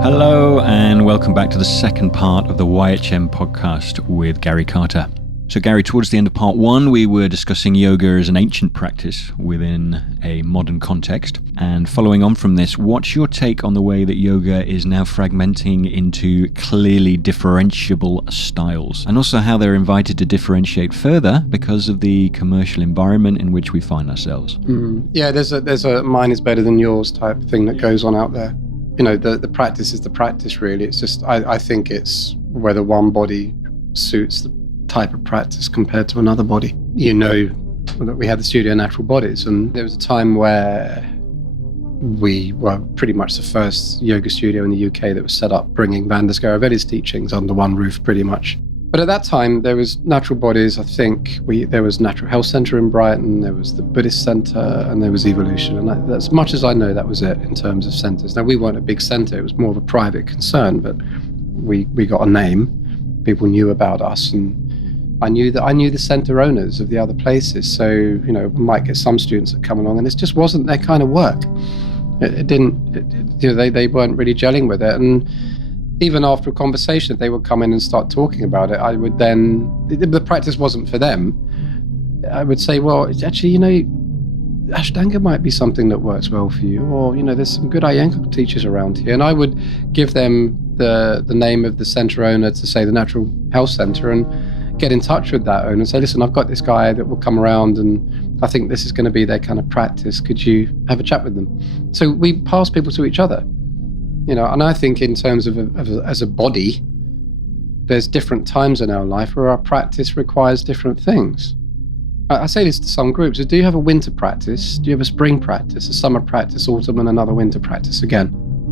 Hello and welcome back to the second part of the YHM podcast with Gary Carter. So Gary, towards the end of part one, we were discussing yoga as an ancient practice within a modern context. And following on from this, what's your take on the way that yoga is now fragmenting into clearly differentiable styles? And also how they're invited to differentiate further because of the commercial environment in which we find ourselves. Yeah, there's a mine is better than yours type thing that goes on out there. You know, the practice is the practice, really. It's just, I think it's whether one body suits the type of practice compared to another body. You know that we had the studio Natural Bodies, and there was a time where we were pretty much the first yoga studio in the UK that was set up bringing Vandana Garavelli's teachings under one roof pretty much. But at that time, there was Natural Bodies, I think, there was Natural Health Centre in Brighton, there was the Buddhist Centre, and there was Evolution. And as much as I know, that was it in terms of centres. Now, we weren't a big centre, it was more of a private concern, but we got a name, people knew about us, and I knew the centre owners of the other places. So, you know, we might get some students that come along, and it just wasn't their kind of work. They weren't really gelling with it. And even after a conversation, if they would come in and start talking about it, I would then, the practice wasn't for them. I would say, well, actually, you know, Ashtanga might be something that works well for you, or, you know, there's some good Iyengar teachers around here. And I would give them the name of the centre owner, to say the Natural Health Centre, and get in touch with that owner and say, listen, I've got this guy that will come around and I think this is going to be their kind of practice. Could you have a chat with them? So we pass people to each other. You know, and I think in terms of as a body, there's different times in our life where our practice requires different things. I say this to some groups: do you have a winter practice? Do you have a spring practice, a summer practice, autumn, and another winter practice again?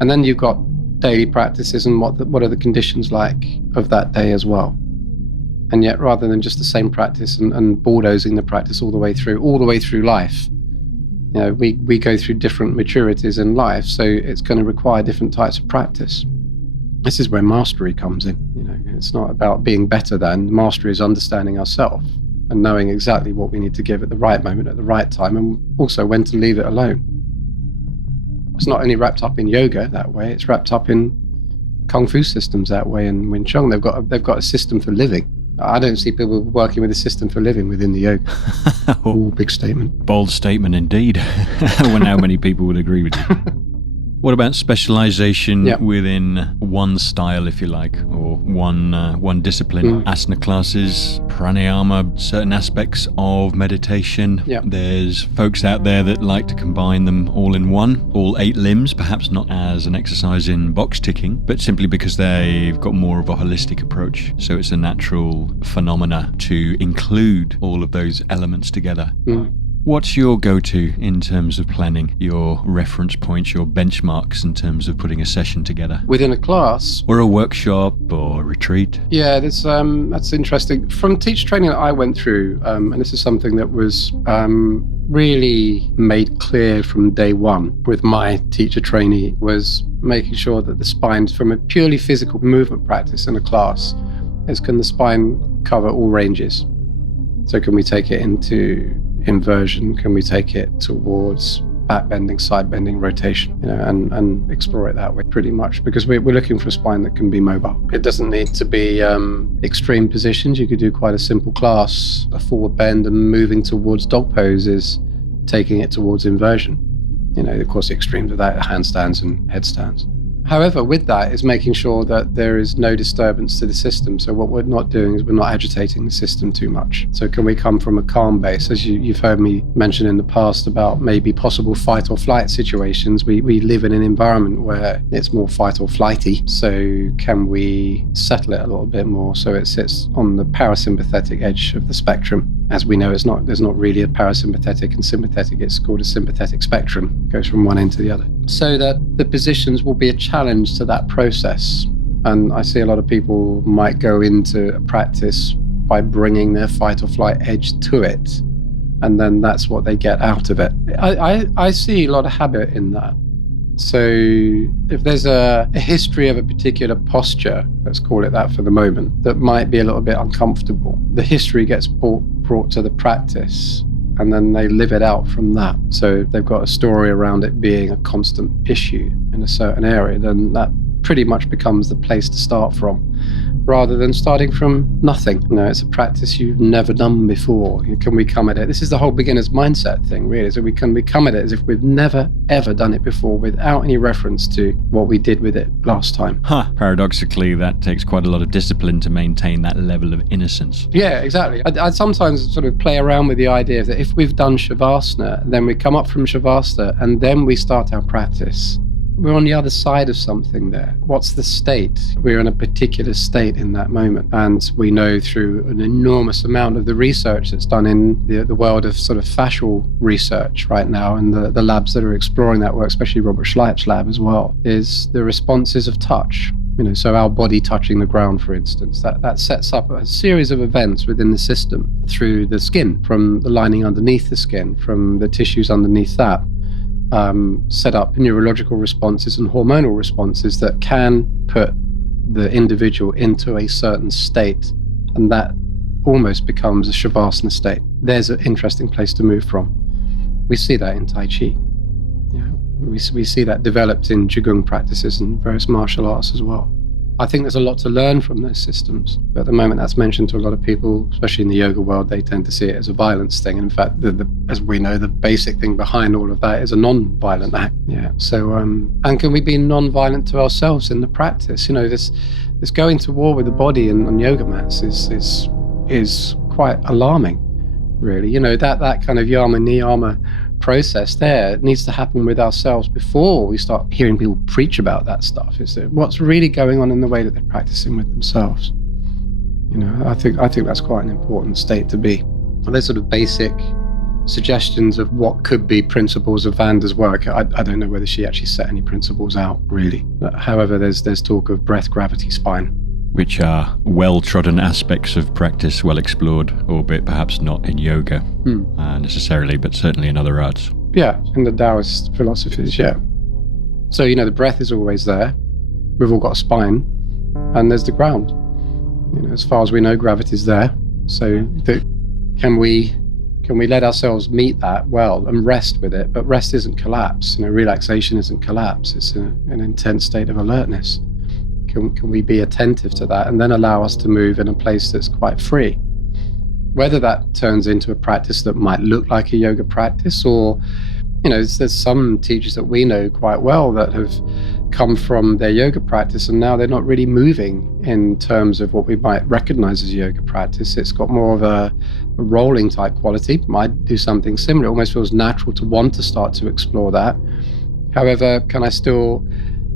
And then you've got daily practices and what are the conditions like of that day as well. And yet, rather than just the same practice and bulldozing the practice all the way through life, you know, we go through different maturities in life, so it's going to require different types of practice. This is where mastery comes in. You know, it's not about being better than. Mastery is understanding ourselves and knowing exactly what we need to give at the right moment, at the right time, and also when to leave it alone. It's not only wrapped up in yoga that way; it's wrapped up in kung fu systems that way, and Wing Chun. They've got a system for living. I don't see people working with a system for living within the yoga. Ooh, big statement. Bold statement indeed. I wonder how many people would agree with you. What about specialization within one style, if you like, or one discipline? Asana classes, pranayama, certain aspects of meditation. There's folks out there that like to combine them all in one, all 8 limbs, perhaps not as an exercise in box ticking, but simply because they've got more of a holistic approach. So it's a natural phenomena to include all of those elements together. What's your go-to in terms of planning, your reference points, your benchmarks in terms of putting a session together? Within a class? Or a workshop or a retreat? Yeah, that's interesting. From teacher training that I went through, and this is something that was really made clear from day one with my teacher trainee, was making sure that the spine, from a purely physical movement practice in a class, can the spine cover all ranges? So can we take it into inversion? Can we take it towards back bending, side bending, rotation, you know, and explore it that way pretty much, because we're looking for a spine that can be mobile. It doesn't need to be extreme positions. You could do quite a simple class, a forward bend and moving towards dog poses, taking it towards inversion. You know, of course, the extremes of that are handstands and headstands. However, with that is making sure that there is no disturbance to the system. So what we're not doing is we're not agitating the system too much. So can we come from a calm base? As you've heard me mention in the past about maybe possible fight or flight situations, we live in an environment where it's more fight or flighty. So can we settle it a little bit more so it sits on the parasympathetic edge of the spectrum? As we know, there's not really a parasympathetic and sympathetic. It's called a sympathetic spectrum. It goes from one end to the other. So that the positions will be a challenge to that process. And I see a lot of people might go into a practice by bringing their fight or flight edge to it. And then that's what they get out of it. I see a lot of habit in that. So if there's a history of a particular posture, let's call it that for the moment, that might be a little bit uncomfortable, the history gets brought to the practice, and then they live it out from that. So if they've got a story around it being a constant issue in a certain area, then that pretty much becomes the place to start from, rather than starting from nothing. It's a practice you've never done before. Can we come at it? This is the whole beginner's mindset thing, really. So we come at it as if we've never, ever done it before, without any reference to what we did with it last time. Paradoxically, that takes quite a lot of discipline to maintain that level of innocence. Yeah, exactly. I sometimes sort of play around with the idea that if we've done Shavasana, then we come up from Shavasana and then we start our practice. We're on the other side of something there. What's the state? We're in a particular state in that moment. And we know through an enormous amount of the research that's done in the world of sort of fascial research right now, and the labs that are exploring that work, especially Robert Schleip's lab as well, is the responses of touch. So our body touching the ground, for instance, that sets up a series of events within the system through the skin, from the lining underneath the skin, from the tissues underneath that. Set up neurological responses and hormonal responses that can put the individual into a certain state, and that almost becomes a Shavasana state. There's an interesting place to move from. We see that in Tai Chi. We see that developed in Qigong practices and various martial arts as well. I think there's a lot to learn from those systems. But at the moment, that's mentioned to a lot of people, especially in the yoga world. They tend to see it as a violence thing. And in fact, as we know, the basic thing behind all of that is a non-violent act. Yeah. So, and can we be non-violent to ourselves in the practice? This going to war with the body and on yoga mats is quite alarming, really. That kind of yama niyama process there needs to happen with ourselves before we start hearing people preach about that stuff. Is that what's really going on in the way that they're practicing with themselves? I think that's quite an important state to be. And there's sort of basic suggestions of what could be principles of Vanda's work. I don't know whether she actually set any principles out, really. However, there's talk of breath, gravity, spine, which are well-trodden aspects of practice, well explored, albeit perhaps not in yoga necessarily, but certainly in other arts. Yeah, in the Taoist philosophies, yeah. So, the breath is always there. We've all got a spine, and there's the ground. As far as we know, gravity's there. So can we let ourselves meet that well and rest with it? But rest isn't collapse. Relaxation isn't collapse. It's an intense state of alertness. Can we be attentive to that and then allow us to move in a place that's quite free? Whether that turns into a practice that might look like a yoga practice, or, there's some teachers that we know quite well that have come from their yoga practice and now they're not really moving in terms of what we might recognize as a yoga practice. It's got more of a rolling type quality. Might do something similar. It almost feels natural to want to start to explore that. However, can I still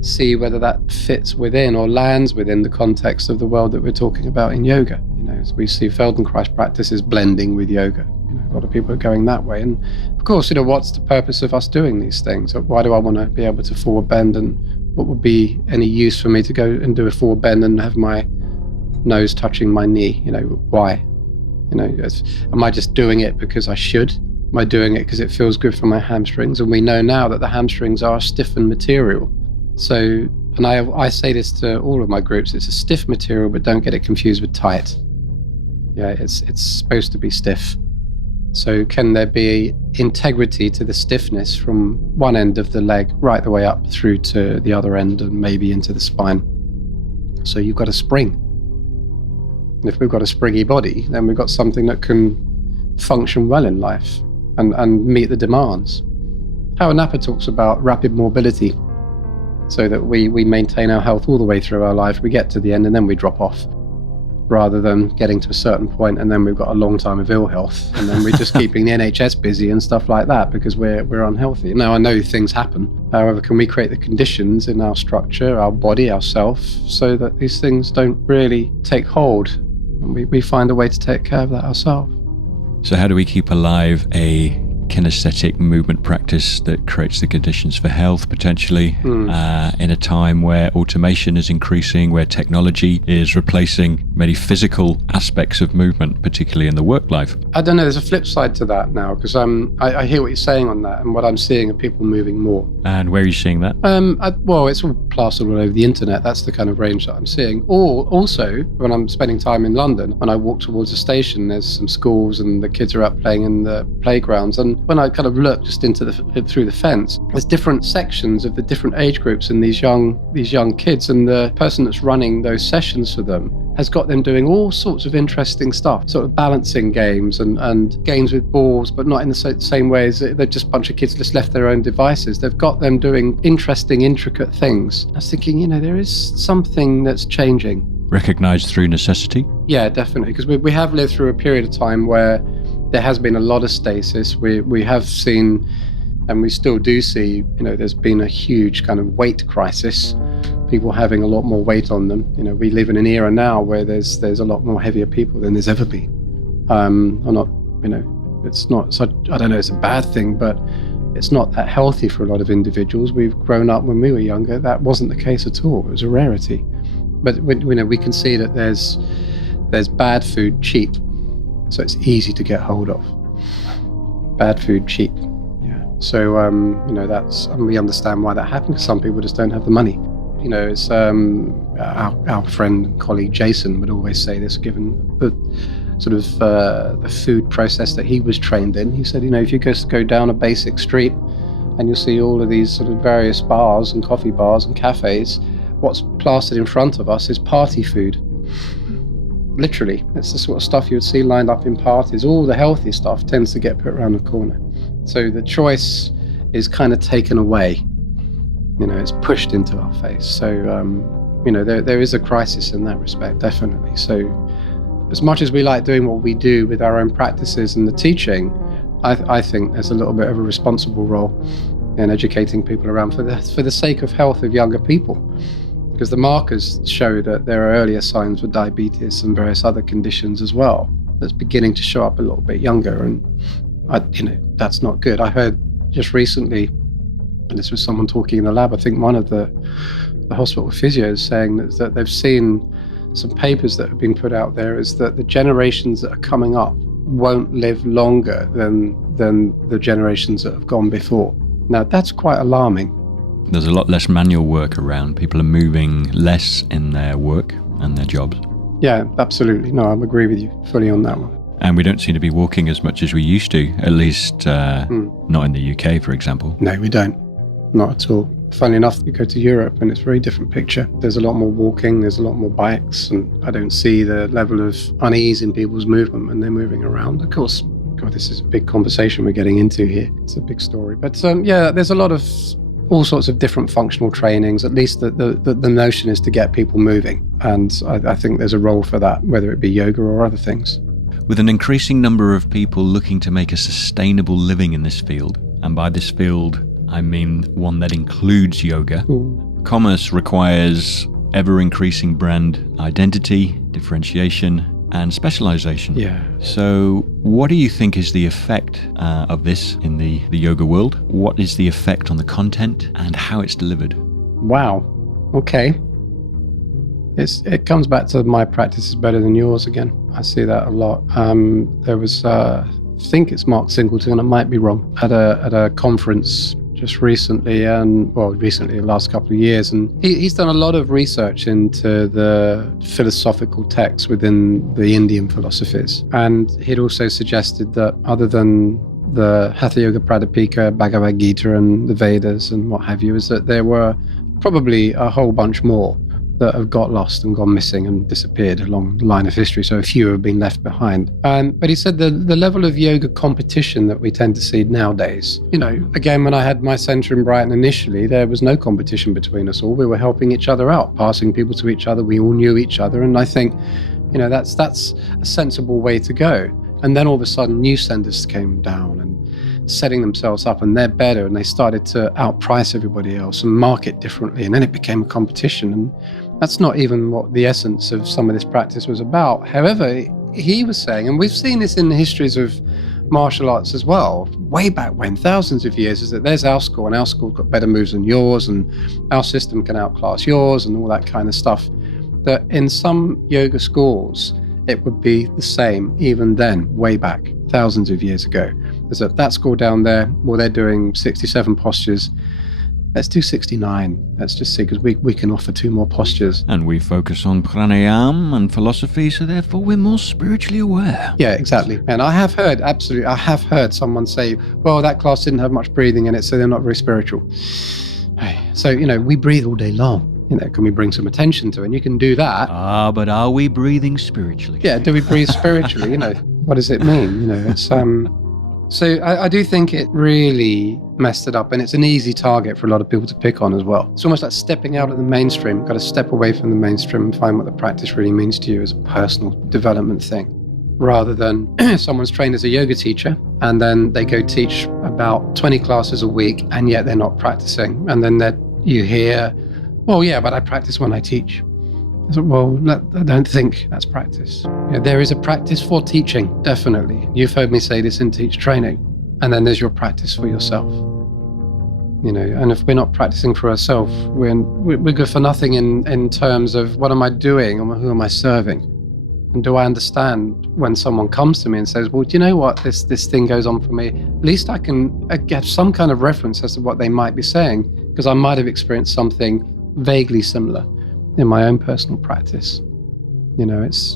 see whether that fits within or lands within the context of the world that we're talking about in yoga? As we see Feldenkrais practices blending with yoga. A lot of people are going that way. And of course, what's the purpose of us doing these things? Why do I want to be able to forward bend, and what would be any use for me to go and do a forward bend and have my nose touching my knee? Why? Am I just doing it because I should? Am I doing it because it feels good for my hamstrings? And we know now that the hamstrings are a stiffened material. So, and I say this to all of my groups, it's a stiff material, but don't get it confused with tight. Yeah, it's supposed to be stiff. So can there be integrity to the stiffness from one end of the leg right the way up through to the other end and maybe into the spine? So you've got a spring. And if we've got a springy body, then we've got something that can function well in life and meet the demands. Howard Napa talks about rapid mobility, so that we maintain our health all the way through our life. We get to the end and then we drop off, rather than getting to a certain point and then we've got a long time of ill health and then we're just keeping the NHS busy and stuff like that because we're unhealthy. Now, I know things happen. However, can we create the conditions in our structure, our body, ourself, so that these things don't really take hold, and we find a way to take care of that ourselves? So how do we keep alive a kinesthetic movement practice that creates the conditions for health, potentially, in a time where automation is increasing, where technology is replacing many physical aspects of movement, particularly in the work life? I don't know, there's a flip side to that now, because I hear what you're saying on that, and what I'm seeing are people moving more. And where are you seeing that? Well, it's all plastered all over the internet. That's the kind of range that I'm seeing. Or also, when I'm spending time in London, when I walk towards the station, there's some schools and the kids are out playing in the playgrounds, and when I kind of look just through the fence, there's different sections of the different age groups and these young kids, and the person that's running those sessions for them has got them doing all sorts of interesting stuff, sort of balancing games and games with balls, but not in the same way as they're just a bunch of kids just left their own devices. They've got them doing interesting, intricate things. I was thinking, there is something that's changing. Recognized through necessity? Yeah, definitely, because we have lived through a period of time where there has been a lot of stasis. We have seen, and we still do see, there's been a huge kind of weight crisis. People having a lot more weight on them. We live in an era now where there's a lot more heavier people than there's ever been. It's not. So I don't know. It's a bad thing, but it's not that healthy for a lot of individuals. We've grown up when we were younger. That wasn't the case at all. It was a rarity. But we can see that there's bad food cheap, so it's easy to get hold of. Bad food cheap. Yeah. So we understand why that happened, because some people just don't have the money. It's our friend and colleague Jason would always say this, given the sort of the food process that he was trained in. He said, if you just go down a basic street and you'll see all of these sort of various bars and coffee bars and cafes, what's plastered in front of us is party food. Literally, it's the sort of stuff you would see lined up in parties. All the healthy stuff tends to get put around the corner. So the choice is kind of taken away. It's pushed into our face. So, there is a crisis in that respect, definitely. So as much as we like doing what we do with our own practices and the teaching, I think there's a little bit of a responsible role in educating people around for the sake of health of younger people. Because the markers show that there are earlier signs with diabetes and various other conditions as well that's beginning to show up a little bit younger. And, that's not good. I heard just recently, and this was someone talking in the lab, I think one of the hospital physios saying that they've seen some papers that have been put out there, is that the generations that are coming up won't live longer than the generations that have gone before. Now, that's quite alarming. There's a lot less manual work around. People are moving less in their work and their jobs. Yeah, absolutely. No, I agree with you fully on that one. And we don't seem to be walking as much as we used to, at least not in the UK, for example. No, we don't. Not at all. Funnily enough, you go to Europe and it's a very different picture. There's a lot more walking, there's a lot more bikes, and I don't see the level of unease in people's movement when they're moving around. Of course, God, this is a big conversation we're getting into here. It's a big story. But there's a lot of all sorts of different functional trainings. At least the notion is to get people moving. And I think there's a role for that, whether it be yoga or other things. With an increasing number of people looking to make a sustainable living in this field, and by this field, I mean one that includes yoga, commerce requires ever-increasing brand identity, differentiation, and specialization. Yeah. So what do you think is the effect of this in the yoga world? What is the effect on the content and how it's delivered? Wow. Okay. It comes back to my practice is better than yours again. I see that a lot. There was, I think it's Mark Singleton, I might be wrong, at a conference just recently, the last couple of years. And he's done a lot of research into the philosophical texts within the Indian philosophies. And he'd also suggested that other than the Hatha Yoga Pradipika, Bhagavad Gita and the Vedas and what have you, is that there were probably a whole bunch more that have got lost and gone missing and disappeared along the line of history. So a few have been left behind. But he said the level of yoga competition that we tend to see nowadays, again, when I had my center in Brighton initially, there was no competition between us all. We were helping each other out, passing people to each other. We all knew each other. And I think, that's a sensible way to go. And then all of a sudden new centers came down and setting themselves up, and they're better, and they started to outprice everybody else and market differently. And then it became a competition. And that's not even what the essence of some of this practice was about. However, he was saying, and we've seen this in the histories of martial arts as well, way back when, thousands of years, is that there's our school, and our school got better moves than yours, and our system can outclass yours, and all that kind of stuff. That in some yoga schools, it would be the same even then, way back, thousands of years ago. There's that school down there, well, they're doing 67 postures. let's do 69. Let's just see, because we can offer 2 more postures. And we focus on pranayama and philosophy, so therefore we're more spiritually aware. Yeah, exactly. And I have heard someone say, well, that class didn't have much breathing in it, so they're not very spiritual. So, we breathe all day long. Can we bring some attention to it? And you can do that. But are we breathing spiritually? Yeah, do we breathe spiritually? What does it mean? It's So I do think it really messed it up, and it's an easy target for a lot of people to pick on as well. It's almost like stepping out of the mainstream. You've got to step away from the mainstream and find what the practice really means to you as a personal development thing, rather than someone's trained as a yoga teacher and then they go teach about 20 classes a week and yet they're not practicing. And then you hear, well, yeah, but I practice when I teach. I said, well, I don't think that's practice. There is a practice for teaching, definitely. You've heard me say this in teach training. And then there's your practice for yourself. And if we're not practicing for ourselves, we're good for nothing in terms of what am I doing and who am I serving? And do I understand when someone comes to me and says, well, do you know what, this thing goes on for me? At least I can get some kind of reference as to what they might be saying, because I might have experienced something vaguely similar in my own personal practice. It's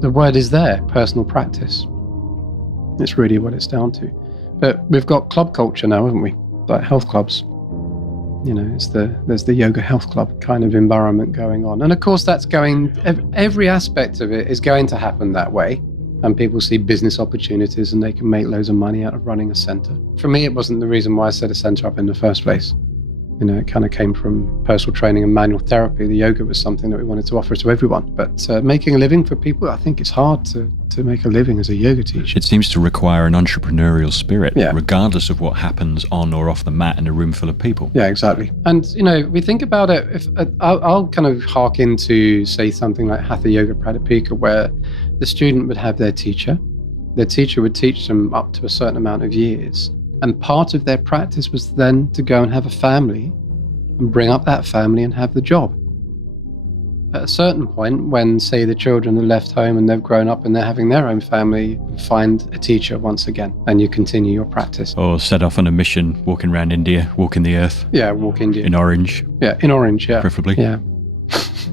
the word is there, personal practice. It's really what it's down to. But we've got club culture now, haven't we? Like health clubs. There's the yoga health club kind of environment going on. And of course every aspect of it is going to happen that way. And people see business opportunities and they can make loads of money out of running a center. For me, it wasn't the reason why I set a center up in the first place. It kind of came from personal training and manual therapy. The yoga was something that we wanted to offer to everyone. But making a living for people, I think it's hard to make a living as a yoga teacher. It seems to require an entrepreneurial spirit, yeah, regardless of what happens on or off the mat in a room full of people. Yeah, exactly. And, we think about it, I'll kind of hark into, say, something like Hatha Yoga Pradipika, where the student would have their teacher. Their teacher would teach them up to a certain amount of years. And part of their practice was then to go and have a family and bring up that family and have the job. At a certain point, when, say, the children are left home and they've grown up and they're having their own family, find a teacher once again and you continue your practice. Or set off on a mission, walking around India, walking the earth. Yeah, walk India. In orange. Yeah, in orange, yeah. Preferably. Yeah,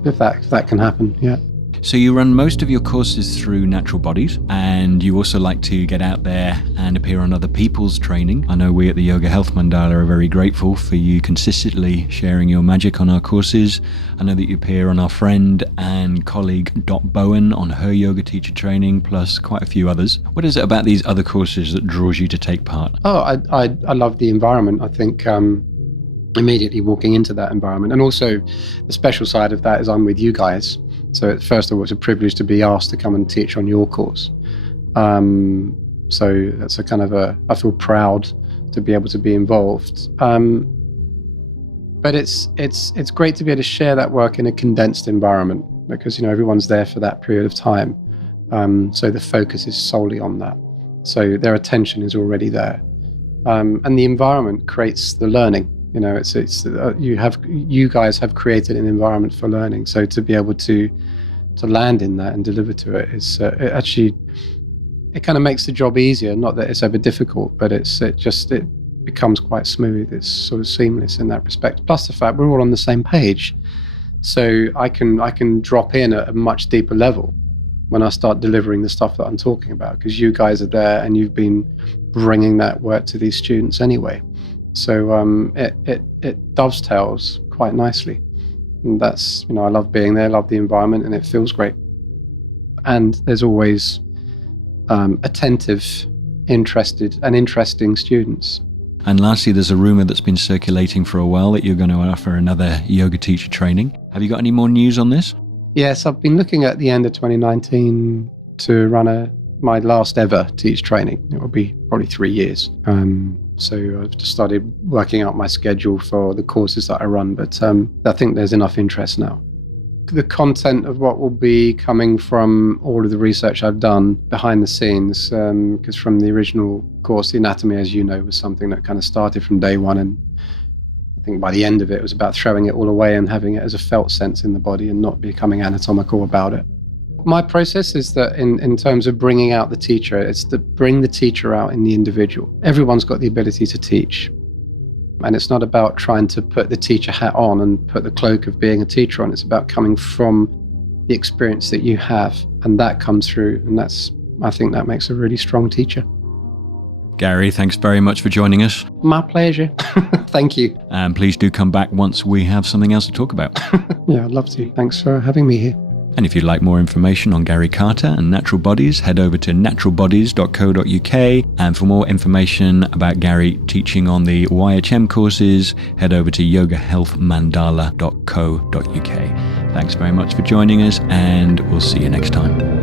if that can happen, yeah. So you run most of your courses through natural bodies, and you also like to get out there and appear on other people's training. I know we at the Yoga Health Mandala are very grateful for you consistently sharing your magic on our courses. I know that you appear on our friend and colleague Dot Bowen on her yoga teacher training, plus quite a few others. What is it about these other courses that draws you to take part? Oh, I love the environment. I think immediately walking into that environment, and also the special side of that is I'm with you guys. So first of all, it's a privilege to be asked to come and teach on your course. So that's a kind of I feel proud to be able to be involved. But it's great to be able to share that work in a condensed environment, because everyone's there for that period of time. So the focus is solely on that. So their attention is already there, and the environment creates the learning. You guys have created an environment for learning. So to be able to land in that and deliver to it is it kind of makes the job easier. Not that it's ever difficult, but it becomes quite smooth. It's sort of seamless in that respect. Plus the fact we're all on the same page, so I can drop in at a much deeper level when I start delivering the stuff that I'm talking about, because you guys are there and you've been bringing that work to these students anyway. So it dovetails quite nicely. And that's, I love being there, love the environment, and it feels great. And there's always attentive, interested and interesting students. And lastly, there's a rumor that's been circulating for a while that you're going to offer another yoga teacher training. Have you got any more news on this? Yes, I've been looking at the end of 2019 to run my last ever teach training. It will be probably 3 years. So I've just started working out my schedule for the courses that I run, but I think there's enough interest now. The content of what will be coming from all of the research I've done behind the scenes, because from the original course, the anatomy, as you know, was something that kind of started from day one, and I think by the end of it, it was about throwing it all away and having it as a felt sense in the body and not becoming anatomical about it. My process is that in terms of bringing out the teacher, it's to bring the teacher out in the individual. Everyone's got the ability to teach. And it's not about trying to put the teacher hat on and put the cloak of being a teacher on. It's about coming from the experience that you have, and that comes through. And I think that makes a really strong teacher. Gary, thanks very much for joining us. My pleasure. Thank you. And please do come back once we have something else to talk about. Yeah, I'd love to. Thanks for having me here. And if you'd like more information on Gary Carter and natural bodies, head over to naturalbodies.co.uk. And for more information about Gary teaching on the YHM courses, head over to yogahealthmandala.co.uk. Thanks very much for joining us, and we'll see you next time.